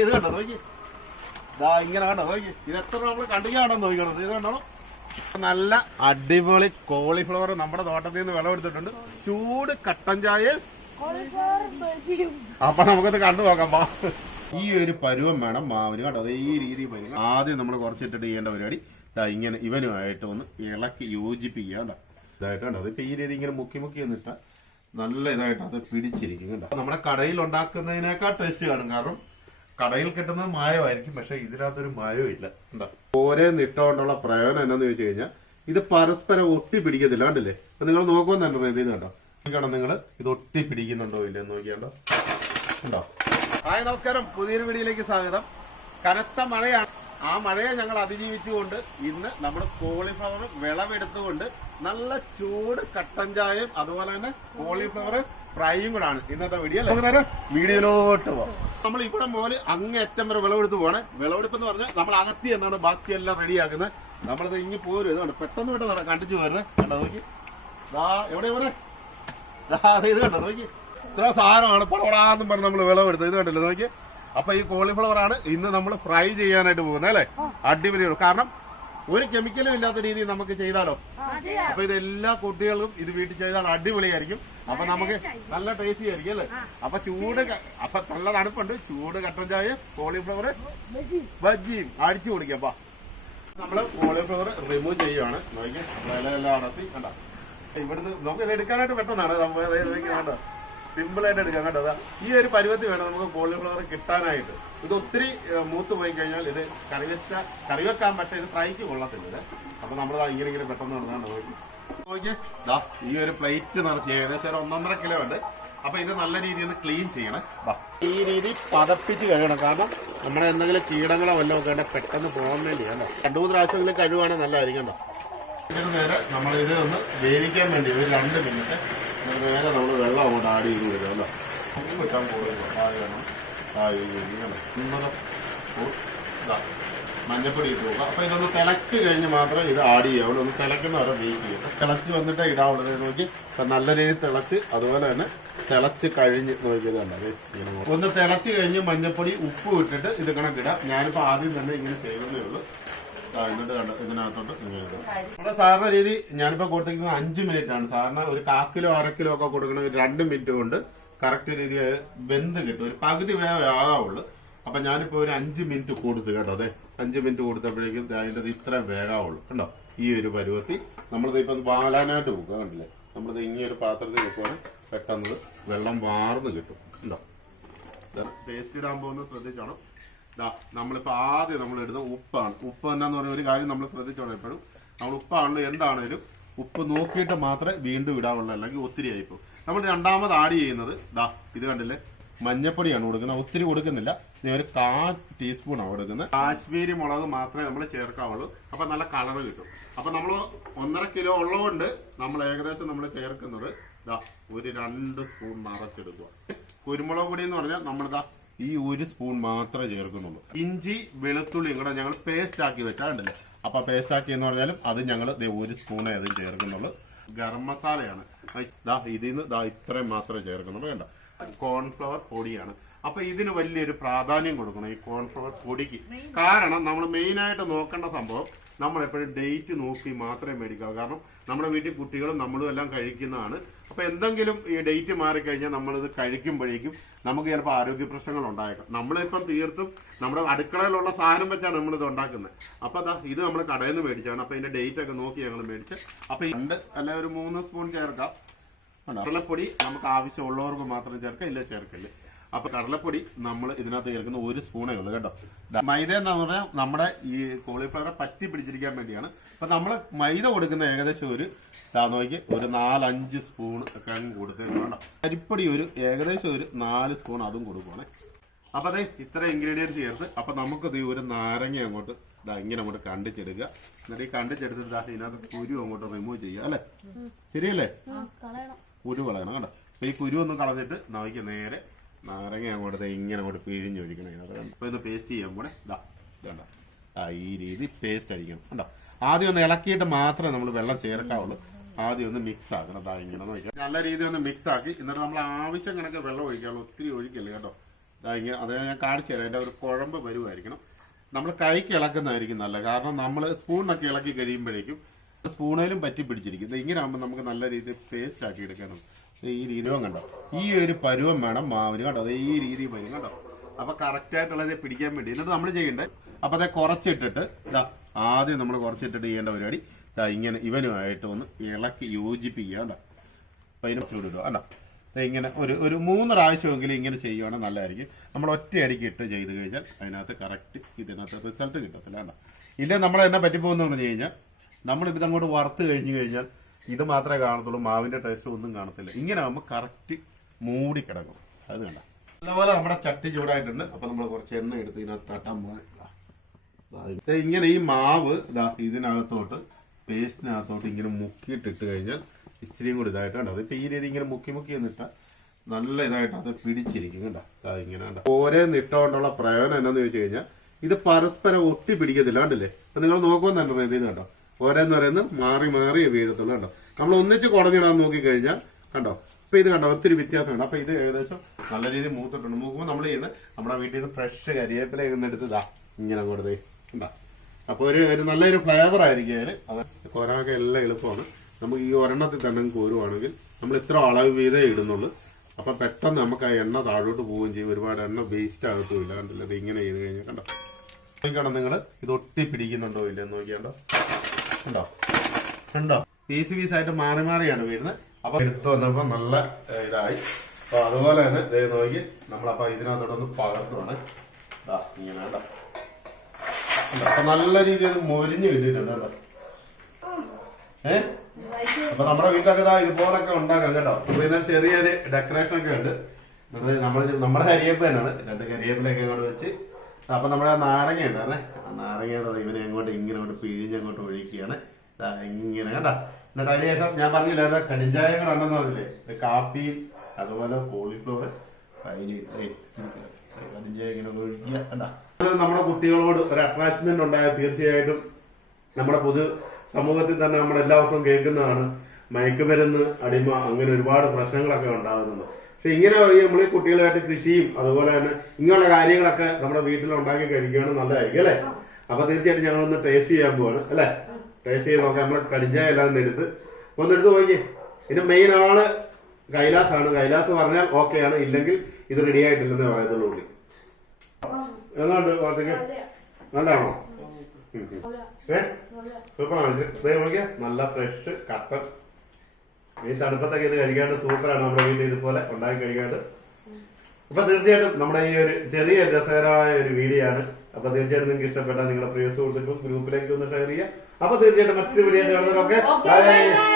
ഇത് കണ്ടോ നോക്കി. ദാ ഇങ്ങനെ കണ്ടോ നോക്കി. ഇത് എത്ര നമ്മൾ കണ്ടിക്കാണോ നോക്കണം ഇത് കണ്ടോ? നല്ല അടിപൊളി കോളിഫ്ലവർ നമ്മുടെ തോട്ടത്തിൽ നിന്ന് വിളവെടുത്തിട്ടുണ്ട് ചൂട് കട്ടൻ ചായ അപ്പൊ നമുക്കത് കണ്ടു നോക്കാം വാ. ഈ ഒരു പരുവം വേണം മാവിന് കേട്ടോ അതേ രീതി പരുവം. ആദ്യം നമ്മൾ കുറച്ചിട്ടിട്ട് ചെയ്യേണ്ട പരിപാടി. ഇങ്ങനെ ഇവനുമായിട്ട് ഒന്ന് ഇളക്കി യോജിപ്പിക്കുക ഇതായിട്ട് കണ്ടോ? അതിപ്പോ ഈ രീതി ഇങ്ങനെ മുക്കി മുക്കി എന്നിട്ട് നല്ല ഇതായിട്ട് അത് പിടിച്ചിരിക്കും കേട്ടോ നമ്മുടെ കടയിൽ ഉണ്ടാക്കുന്നതിനേക്കാൾ ടേസ്റ്റ് കാണും. കാരണം കടയിൽ കിട്ടുന്നത് മായമായിരിക്കും പക്ഷെ ഇതിനകത്തൊരു മായവും ഇല്ല. എന്താ ഓരോ നിട്ടുകൊണ്ടുള്ള പ്രയോജനം എന്നാന്ന് ചോദിച്ചു കഴിഞ്ഞാൽ ഇത് പരസ്പരം ഒട്ടി പിടിക്കത്തില്ല കണ്ടില്ലേ? അപ്പൊ നിങ്ങൾ നോക്കുമെന്ന് തന്നെ ഇത് കണ്ടോ? നോക്കണം നിങ്ങൾ ഇത് ഒട്ടി പിടിക്കുന്നുണ്ടോ ഇല്ലെന്ന് നോക്കിയാണ്ടോ ഉണ്ടോ? ഹായ് നമസ്കാരം. പുതിയൊരു വീഡിയോയിലേക്ക് സ്വാഗതം. കനത്ത മഴയാണ്. ആ മഴയെ ഞങ്ങൾ അതിജീവിച്ചുകൊണ്ട് ഇന്ന് നമ്മൾ കോളിഫ്ലവർ വിളവെടുത്തുകൊണ്ട് നല്ല ചൂട് കട്ടൻ ചായയും അതുപോലെ തന്നെ കോളിഫ്ലവർ ഫ്രൈയും കൂടാണ്. ഇന്നത്തെ വീഡിയോ നമുക്ക് നേരെ വീഡിയോയിലോട്ട് പോവാം. നമ്മൾ ഇവിടെ മുതൽ അങ്ങേറ്റം വരെ വിളവെടുത്ത് പോകണേ വിളവെടുപ്പ് എന്ന് പറഞ്ഞാൽ നമ്മൾ അകത്തി എന്നാണ് ബാക്കിയെല്ലാം റെഡിയാക്കുന്നത് നമ്മളത് ഇങ്ങ് പോരും. ഇതാണ് പെട്ടെന്ന് പെട്ടെന്ന് കണ്ടിച്ചു വരുന്നത് കണ്ടോ നോക്കി. ദാ എവിടെ പോലെ ദേ ഇത് കണ്ടോ നോക്കി. ഇത്ര സാധനമാണ് പടപടാന്നും പറഞ്ഞ് നമ്മൾ വിളവെടുത്തത്. ഇത് കണ്ടല്ലോ നോക്കി. അപ്പൊ ഈ കോളിഫ്ലവർ ആണ് ഇന്ന് നമ്മൾ ഫ്രൈ ചെയ്യാനായിട്ട് പോകുന്നത് അല്ലേ? അടിപൊളിയാണ്. കാരണം ഒരു കെമിക്കലും ഇല്ലാത്ത രീതിയിൽ നമുക്ക് ചെയ്താലോ അപ്പൊ ഇത് എല്ലാ കുട്ടികളും ഇത് വീട്ടിൽ ചെയ്താൽ അടിപൊളിയായിരിക്കും അപ്പൊ നമുക്ക് നല്ല ടേസ്റ്റി ആയിരിക്കും അല്ലേ അപ്പൊ ചൂട് അപ്പൊ നല്ല തണുപ്പുണ്ട് ചൂട് കട്ടൻ ചായ കോളിഫ്ലവർ ബജ്ജിയും അടിച്ചു കുടിക്കാം നമ്മൾ കോളിഫ്ലവർ റിമൂവ് ചെയ്യുവാണ് നോക്കി വിലയെല്ലാം അടത്തി കണ്ട ഇവിടുന്ന് നമുക്ക് ഇത് എടുക്കാനായിട്ട് പെട്ടെന്നാണ് നമ്മൾ കണ്ടോ സിമ്പിൾ ആയിട്ട് എടുക്കാം കേട്ടോ. അതാ ഈ ഒരു പരുവത്തി വേണം നമുക്ക് കോളിഫ്ലവർ കിട്ടാനായിട്ട്. ഇത് ഒത്തിരി മൂത്ത് പോയി കഴിഞ്ഞാൽ ഇത് കറി വെച്ച കറി വെക്കാൻ പറ്റും ഇത് ഫ്രൈക്ക് കൊള്ളത്തില്ല ഇത്. അപ്പൊ നമ്മൾ ഇങ്ങനെ ഇങ്ങനെ പെട്ടെന്ന് നടന്നാണ് നോക്കി ദാ ഈ ഒരു പ്ലേറ്റ് നിറച്ച് ഏകദേശം ഒരു ഒന്നൊന്നര കിലോ ഉണ്ട്. അപ്പൊ ഇത് നല്ല രീതിയിൽ ഒന്ന് ക്ലീൻ ചെയ്യണം. ഈ രീതി പതപ്പിച്ച് കഴുകണം. കാരണം നമ്മുടെ എന്തെങ്കിലും കീടങ്ങളോ വല്ലതും ഒക്കെ ഉണ്ടെങ്കിൽ പെട്ടെന്ന് പോകാൻ വേണ്ടിയാണ് രണ്ടു മൂന്ന് പ്രാവശ്യമെങ്കിലും കഴുകുകയാണെങ്കിൽ നല്ലതായിരിക്കും കേട്ടോ. ഇതിന് നേരെ നമ്മളിത് ഒന്ന് വേവിക്കാൻ വേണ്ടി ഒരു രണ്ട് മിനിറ്റ് നേരെ നമ്മൾ വെള്ളം അങ്ങോട്ട് ആഡ് ചെയ്ത് കൊടുക്കാം അല്ല ഇട്ടാൻ പോകുന്നു മഞ്ഞപ്പൊടി ഇട്ട് കൊടുക്കുക അപ്പൊ ഇതൊന്ന് തിളച്ച് കഴിഞ്ഞ് മാത്രമേ ഇത് ആഡ് ചെയ്യാവുള്ളൂ. ഒന്ന് തിളക്കുന്ന വരെ വെയിറ്റ് ചെയ്യും. തിളച്ച് വന്നിട്ട് ഇതാവുള്ളത് നോക്കി. നല്ല രീതിയിൽ തിളച്ച് അതുപോലെ തന്നെ തിളച്ച് കഴിഞ്ഞ് നോക്കിയത് കണ്ടത് ഒന്ന് തിളച്ച് കഴിഞ്ഞ് മഞ്ഞപ്പൊടി ഉപ്പ് ഇട്ടിട്ട് ഇത് കണക്കിടാം. ഞാനിപ്പോ ആദ്യം തന്നെ ഇങ്ങനെ ചെയ്യുന്നേ ഉള്ളൂ. എന്നിട്ട് കണ്ടോ? ഇതിനകത്തോട്ട്. നമ്മുടെ സാറിന്റെ രീതി ഞാനിപ്പോ കൊടുത്തിരിക്കുന്നത് അഞ്ച് മിനിറ്റ് ആണ്. സാറിന് ഒരു കാക്കിലോ അര കിലോ ഒക്കെ കൊടുക്കണ ഒരു രണ്ട് മിനിറ്റ് കൊണ്ട് കറക്റ്റ് രീതിയിൽ വെന്ത് കിട്ടും. ഒരു പകുതി വേവേ ആകാവുള്ളൂ. അപ്പൊ ഞാനിപ്പോ ഒരു അഞ്ച് മിനിറ്റ് കൊടുത്തു കേട്ടോ അതെ അഞ്ച് മിനിറ്റ് കൊടുത്തപ്പോഴേക്കും അതിന്റെ ഇത്ര വേഗാവുള്ളൂ കണ്ടോ? ഈ ഒരു പരുവത്തി നമ്മളിത് ഇപ്പൊ വാലാനായിട്ട് വെക്കുക കണ്ടില്ലേ? നമ്മളിത് ഇങ്ങനെ ഒരു പാത്രത്തിൽ വെക്കുവാണെങ്കിൽ പെട്ടെന്ന് വെള്ളം വാർന്ന് കിട്ടും. കണ്ടോ? ടേസ്റ്റ് ഇടാൻ പോകുന്നത് ശ്രദ്ധിച്ചോണം. ദാ നമ്മളിപ്പോ ആദ്യം നമ്മൾ ഇടുന്ന ഉപ്പാണ്. ഉപ്പ് എന്നാന്ന് പറഞ്ഞ ഒരു കാര്യം നമ്മൾ ശ്രദ്ധിച്ചോണം എപ്പോഴും നമ്മൾ ഉപ്പാണല്ലോ എന്താണേലും ഉപ്പ് നോക്കിയിട്ട് മാത്രമേ വീണ്ടും ഇടാവുള്ളൂ അല്ലെങ്കിൽ ഒത്തിരി ആയിപ്പോ നമ്മൾ രണ്ടാമത് ആഡ് ചെയ്യുന്നത് ദാ ഇത് കണ്ടില്ലേ? മഞ്ഞപ്പൊടിയാണ് കൊടുക്കുന്നത്. ഒത്തിരി കൊടുക്കുന്നില്ല. ഞാൻ ഒരു കാ ടീസ്പൂണാണ് കൊടുക്കുന്നത്. കാശ്മീരി മുളക് മാത്രമേ നമ്മൾ ചേർക്കാവുള്ളൂ. അപ്പൊ നല്ല കളർ കിട്ടും. അപ്പൊ നമ്മൾ ഒന്നര കിലോ ഉള്ളതുകൊണ്ട് നമ്മൾ ഏകദേശം നമ്മൾ ചേർക്കുന്നത് ദാ ഒരു രണ്ട് സ്പൂൺ നിറച്ചെടുക്കുക കുരുമുളക് പൊടി എന്ന് പറഞ്ഞാൽ നമ്മളിതാ ഈ ഒരു സ്പൂൺ മാത്രമേ ചേർക്കുന്നുള്ളൂ. ഇഞ്ചി വെളുത്തുള്ളി കൂടെ ഞങ്ങൾ പേസ്റ്റ് ആക്കി വെച്ചാൽ ഉണ്ടല്ലേ അപ്പൊ പേസ്റ്റ് ആക്കി എന്ന് പറഞ്ഞാലും അത് ഞങ്ങൾ ഒരു സ്പൂണേ അത് ചേർക്കുന്നുള്ളൂ. ഗരം മസാലയാണ്. ദാ ഇതിൽ നിന്ന് ദാ ഇത്രയും മാത്രമേ ചേർക്കുന്നുള്ളൂ വേണ്ട കോൺഫ്ലവർ പൊടിയാണ്. അപ്പൊ ഇതിന് വലിയൊരു പ്രാധാന്യം കൊടുക്കണം ഈ കോൺഫ്ലവർ പൊടിക്ക്. കാരണം നമ്മൾ മെയിനായിട്ട് നോക്കേണ്ട സംഭവം നമ്മൾ എപ്പോഴും ഡേറ്റ് നോക്കി മാത്രമേ മേടിക്കാവൂ. കാരണം നമ്മുടെ വീട്ടിൽ കുട്ടികളും നമ്മളും എല്ലാം കഴിക്കുന്നതാണ്. അപ്പൊ എന്തെങ്കിലും ഈ ഡേറ്റ് മാറിക്കഴിഞ്ഞാൽ നമ്മളിത് കഴിക്കുമ്പോഴേക്കും നമുക്ക് ചിലപ്പോൾ ആരോഗ്യ പ്രശ്നങ്ങൾ ഉണ്ടായേക്കാം. നമ്മളിപ്പം തീർത്തും നമ്മുടെ അടുക്കളയിലുള്ള സാധനം വെച്ചാണ് നമ്മളിത് ഉണ്ടാക്കുന്നത്. അപ്പൊ അതാ ഇത് നമ്മൾ കടയിൽ നിന്ന് മേടിച്ചാണ് അപ്പൊ ഇതിന്റെ ഡേറ്റ് ഒക്കെ നോക്കി ഞങ്ങൾ മേടിച്ച്. അപ്പൊ ഈ രണ്ട് അല്ലെ ഒരു മൂന്ന് സ്പൂൺ ചേർക്കാം. കടലപ്പൊടി നമുക്ക് ആവശ്യമുള്ളവർക്ക് മാത്രം ചേർക്കാം ഇല്ല ചേർക്കല്ലേ. അപ്പൊ കടലപ്പൊടി നമ്മൾ ഇതിനകത്ത് ചേർക്കുന്ന ഒരു സ്പൂണേ ഉള്ളൂ കേട്ടോ. മൈദ എന്ന് പറഞ്ഞാൽ നമ്മുടെ ഈ കോളിഫ്ലവറെ പറ്റി പിടിച്ചിരിക്കാൻ വേണ്ടിയാണ്. അപ്പൊ നമ്മൾ മൈദ കൊടുക്കുന്ന ഏകദേശം ഒരു ദാ നോക്കി ഒരു നാലഞ്ച് സ്പൂൺ ഒക്കെ കൊടുത്തേ വേണ്ട അരിപ്പൊടി ഒരു ഏകദേശം ഒരു നാല് സ്പൂൺ അതും കൊടുക്കുവാണേ. അപ്പൊ അതെ ഇത്ര ഇൻഗ്രീഡിയൻസ് ചേർത്ത് അപ്പൊ നമുക്കത് ഒരു നാരങ്ങ അങ്ങോട്ട് ഇതാ ഇങ്ങനെ അങ്ങോട്ട് കണ്ടിച്ചെടുക്കുക. എന്നിട്ട് ഈ കണ്ടിച്ചെടുത്തിട്ട് ദാ ഇതിനകത്ത് കുരു അങ്ങോട്ട് റിമൂവ് ചെയ്യുക അല്ലേ? ശരിയല്ലേ? കുരു കളയണം കേട്ടോ. അപ്പൊ ഈ കുരു ഒന്ന് കളഞ്ഞിട്ട് നോക്കി നേരെ നാരങ്ങ അങ്ങോട്ട് ഇങ്ങനെ അങ്ങോട്ട് പിഴിഞ്ഞൊഴിക്കണം ഇതിനകത്ത് കണ്ടോ? അപ്പൊ ഇത് പേസ്റ്റ് ചെയ്യാം. കൂടെ ഇതാ ആ ഈ രീതി പേസ്റ്റ് അടിക്കണം. കണ്ടോ? ആദ്യം ഒന്ന് ഇളക്കിയിട്ട് മാത്രമേ നമ്മൾ വെള്ളം ചേർക്കാവുള്ളൂ. ആദ്യം ഒന്ന് മിക്സ് ആക്കണം. അതാ ഇങ്ങനെ നല്ല രീതിയിൽ ഒന്ന് മിക്സ് ആക്കി. എന്നിട്ട് നമ്മൾ ആവശ്യം കണക്ക് വെള്ളം ഒഴിക്കാവുള്ളൂ ഒത്തിരി ഒഴിക്കല്ലേ കേട്ടോ അതാ ഇങ്ങനെ അതായത് ഞാൻ കാണിച്ചു തരാം. അതിന്റെ ഒരു കുഴമ്പ് വരുമായിരിക്കണം നമ്മൾ കൈക്ക് ഇളക്കുന്നതായിരിക്കും നല്ലത്. കാരണം നമ്മൾ സ്പൂണിനൊക്കെ ഇളക്കി കഴിയുമ്പോഴേക്കും സ്പൂണേലും പറ്റി പിടിച്ചിരിക്കും. ഇങ്ങനെ ആകുമ്പോൾ നമുക്ക് നല്ല രീതിയിൽ പേസ്റ്റ് ആക്കി എടുക്കണം ദേ ഈ രീതിയും കണ്ടോ? ഈ ഒരു പരുവം വേണം മാവിന് കണ്ടോ? അതേ ഈ രീതി വരും കണ്ടോ? അപ്പൊ കറക്റ്റ് ആയിട്ടുള്ളത് പിടിക്കാൻ വേണ്ടി. എന്നിട്ട് നമ്മൾ ചെയ്യേണ്ടത് അപ്പൊ അതെ കുറച്ചിട്ടിട്ട് ഇതാ ആദ്യം നമ്മൾ കുറച്ചിട്ടിട്ട് ചെയ്യേണ്ട പരിപാടി ഇതാ ഇങ്ങനെ ഇവനുമായിട്ട് ഒന്ന് ഇളക്കി യോജിപ്പിക്കുക കണ്ടോ? അപ്പൊ അതിന് ചൂടിടുക അല്ല ഇങ്ങനെ ഒരു ഒരു മൂന്ന് പ്രാവശ്യമെങ്കിലും ഇങ്ങനെ ചെയ്യുവാണെങ്കിൽ നല്ലതായിരിക്കും. നമ്മൾ ഒറ്റയടിക്ക് ഇട്ട് ചെയ്ത് കഴിഞ്ഞാൽ അതിനകത്ത് കറക്റ്റ് ഇതിനകത്ത് റിസൾട്ട് കിട്ടത്തില്ല കണ്ടോ? ഇല്ലേ നമ്മൾ എന്നെ പറ്റിപ്പോകുന്ന പറഞ്ഞു കഴിഞ്ഞാൽ ഇത് അങ്ങോട്ട് വറുത്ത് കഴിഞ്ഞ് കഴിഞ്ഞാൽ ഇത് മാത്രമേ കാണത്തുള്ളൂ മാവിന്റെ ടേസ്റ്റ് ഒന്നും കാണത്തില്ല. ഇങ്ങനെ ആകുമ്പോൾ കറക്റ്റ് മൂടി കിടക്കും. അത് കണ്ട. നല്ലപോലെ നമ്മുടെ ചട്ടി ചൂടായിട്ടുണ്ട്. അപ്പൊ നമ്മൾ കുറച്ച് എണ്ണ എടുത്ത് ഇതിനകത്ത് തട്ടാൻ പോകാൻ ഇങ്ങനെ ഈ മാവ് ഇതാ ഇതിനകത്തോട്ട് പേസ്റ്റിനകത്തോട്ട് ഇങ്ങനെ മുക്കിയിട്ടിട്ട് കഴിഞ്ഞാൽ ഇച്ചിരിയും കൂടി ഇതായിട്ട് കണ്ടോ? അതിപ്പോ ഈ രീതി ഇങ്ങനെ മുക്കി മുക്കി എന്നിട്ട നല്ല ഇതായിട്ട് അത് പിടിച്ചിരിക്കും. കണ്ടോ? ഇങ്ങനെ കണ്ട? ഓരോ നിട്ടുകൊണ്ടുള്ള പ്രയോജനം എന്നാന്ന് ചോദിച്ചു കഴിഞ്ഞാൽ ഇത് പരസ്പരം ഒട്ടി പിടിക്കത്തില്ല കണ്ടില്ലേ നിങ്ങൾ നോക്കുമ്പോൾ നല്ല രീതിയിൽ കണ്ടോ? ഓരോന്നോരോന്ന് മാറി മാറി വീഴത്തുള്ളൂ കണ്ടോ? നമ്മൾ ഒന്നിച്ച് കുടഞ്ഞിടാൻ നോക്കി കഴിഞ്ഞാൽ കണ്ടോ? ഇപ്പൊ ഇത് കണ്ടോ? ഒത്തിരി വ്യത്യാസമുണ്ട്. അപ്പൊ ഇത് ഏകദേശം നല്ല രീതിയിൽ മൂത്തിട്ടുണ്ട് മൂക്കുമ്പോൾ നമ്മൾ ചെയ്യുന്നത് നമ്മുടെ വീട്ടിൽ നിന്ന് ഫ്രഷ് കരിയേപ്പില എടുത്ത് ഇതാ ഇങ്ങനെ ദേ കണ്ടോ? അപ്പൊ ഒരു ഒരു നല്ലൊരു ഫ്ലേവർ ആയിരിക്കും അതിൽ അത് എല്ലാം എളുപ്പമാണ്. നമുക്ക് ഈ ഒരെണ്ണത്തിൽ തന്നെ കോരുവാണെങ്കിൽ നമ്മൾ ഇത്ര അളവ് വീതേ ഇടുന്നുള്ളൂ. അപ്പൊ പെട്ടെന്ന് നമുക്ക് ആ എണ്ണ താഴോട്ട് പോവുകയും ചെയ്യും. ഒരുപാട് എണ്ണ വേസ്റ്റ് ആകത്തുമില്ല കണ്ടില്ല? ഇത് ഇങ്ങനെ ചെയ്ത് കഴിഞ്ഞാൽ കണ്ടോ? നിങ്ങൾ ഇത് ഒട്ടി പിടിക്കുന്നുണ്ടോ ഇല്ലെന്ന് നോക്കിയാണ്ടോ? ഉണ്ടോ ഉണ്ടോ പീസ് പീസ് ആയിട്ട് മാറി മാറിയാണ് വീഴുന്നത് അപ്പൊ എടുത്തു വന്നപ്പോ നല്ല ഇതായി. അപ്പൊ അതുപോലെ തന്നെ ദേ നോക്കി നമ്മളപ്പോ ഇതിനകത്തോടൊന്ന് പകർത്തുവാണ്. ദാ ഇങ്ങനെ കണ്ടോ? കണ്ടോ? അപ്പൊ നല്ല രീതിയിൽ മൊരിഞ്ഞു കിട്ടിയിട്ടുണ്ട് കേട്ടോ. ഏ? അപ്പൊ നമ്മുടെ വീട്ടിലൊക്കെ ഇതാ ഇതുപോലൊക്കെ ഉണ്ടാക്കാം കേട്ടോ. അപ്പൊ ഇതിന് ചെറിയൊരു ഡെക്കറേഷൻ ഒക്കെ ഉണ്ട്. നമ്മൾ നമ്മുടെ കരിയേപ്പ് തന്നെയാണ് രണ്ട് കരിയേപ്പിലൊക്കെ അങ്ങോട്ട് വെച്ച് അപ്പൊ നമ്മുടെ നാരങ്ങ ഉണ്ടായിരുന്നേ ആ നാരങ്ങയുടെ ഇവനെ അങ്ങോട്ട് ഇങ്ങനെ അങ്ങോട്ട് പിഴിഞ്ഞങ്ങോട്ട് ഒഴിക്കുകയാണ്. ഇങ്ങനെ കേട്ടോ എന്നിട്ട് അതിന് ശേഷം ഞാൻ പറഞ്ഞില്ല കടിഞ്ചായങ്ങൾ ഉണ്ടെന്ന് പറഞ്ഞില്ലേ? ഒരു കാപ്പിയും അതുപോലെ കോളിഫ്ലവർ കടിഞ്ചായ ഇങ്ങനെ ഒഴിക്കുക കണ്ടാ? നമ്മുടെ കുട്ടികളോട് ഒരു അറ്റാച്ച്മെന്റ് ഉണ്ടായ തീർച്ചയായിട്ടും നമ്മുടെ പൊതു സമൂഹത്തിൽ തന്നെ നമ്മൾ എല്ലാ ദിവസവും കേൾക്കുന്നതാണ് മയക്കുമരുന്ന് അടിമ അങ്ങനെ ഒരുപാട് പ്രശ്നങ്ങളൊക്കെ ഉണ്ടാകുന്നത്. പക്ഷെ ഇങ്ങനെ നമ്മൾ കുട്ടികളായിട്ട് കൃഷിയും അതുപോലെ തന്നെ ഇങ്ങനെയുള്ള കാര്യങ്ങളൊക്കെ നമ്മുടെ വീട്ടിൽ ഉണ്ടാക്കി കഴിക്കുകയാണ് നല്ലതായിരിക്കും അല്ലേ? അപ്പൊ തീർച്ചയായിട്ടും ഞങ്ങൾ ഒന്ന് ടേസ്റ്റ് ചെയ്യാൻ പോവാണ് അല്ലേ? ടേസ്റ്റ് ചെയ്ത് നോക്കാം നമ്മളെ കടിഞ്ചായ എല്ലാം ഒന്ന് എടുത്ത് ഒന്ന് എടുത്ത് നോക്കിയേ. ഇതിന്റെ മെയിൻ ആൾ കൈലാസ് ആണ് കൈലാസ് പറഞ്ഞാൽ ഓക്കെ ആണ് ഇല്ലെങ്കിൽ ഇത് റെഡി ആയിട്ടില്ലെന്നേ പറയത്തുള്ളൂ പുള്ളി. നല്ലതാണോ. ഏ? സൂപ്പറാണ്. നോക്കിയാ നല്ല ഫ്രഷ് കട്ടൻ ഈ തണുപ്പത്തൊക്കെ ഇത് കഴിക്കാണ്ട് സൂപ്പറാണ് നമ്മുടെ വീട്ടിൽ ഇതുപോലെ ഉണ്ടാക്കി കഴിക്കാണ്ട്. അപ്പൊ തീർച്ചയായിട്ടും നമ്മുടെ ഈ ഒരു ചെറിയ രസകരമായ ഒരു വീഡിയോ ആണ് അപ്പൊ തീർച്ചയായിട്ടും നിങ്ങൾക്ക് ഇഷ്ടപ്പെട്ടാൽ നിങ്ങളുടെ പ്രിയ സുഹൃത്തുക്കളും ഗ്രൂപ്പിലേക്ക് ഒന്ന് ഷെയർ ചെയ്യുക. അപ്പൊ തീർച്ചയായിട്ടും മറ്റൊരു വീഡിയോ കാണുന്നവരൊക്കെ